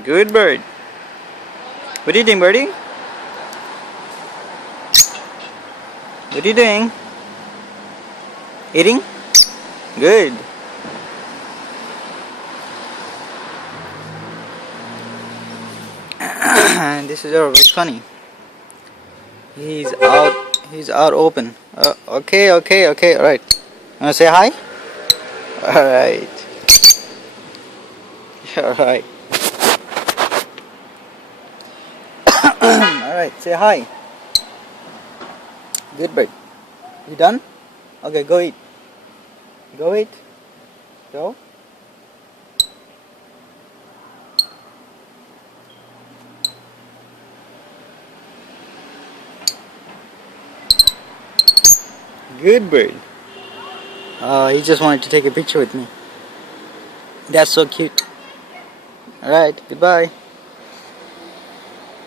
Good bird. What are you doing, birdie? What are you doing? Eating? Good. This is very funny. He's out open. Okay, alright. Wanna say hi? Alright. Alright. Alright, say hi. Good bird. You done? Okay, go eat. Go eat. Go. Good bird. He just wanted to take a picture with me. That's so cute. Alright, goodbye.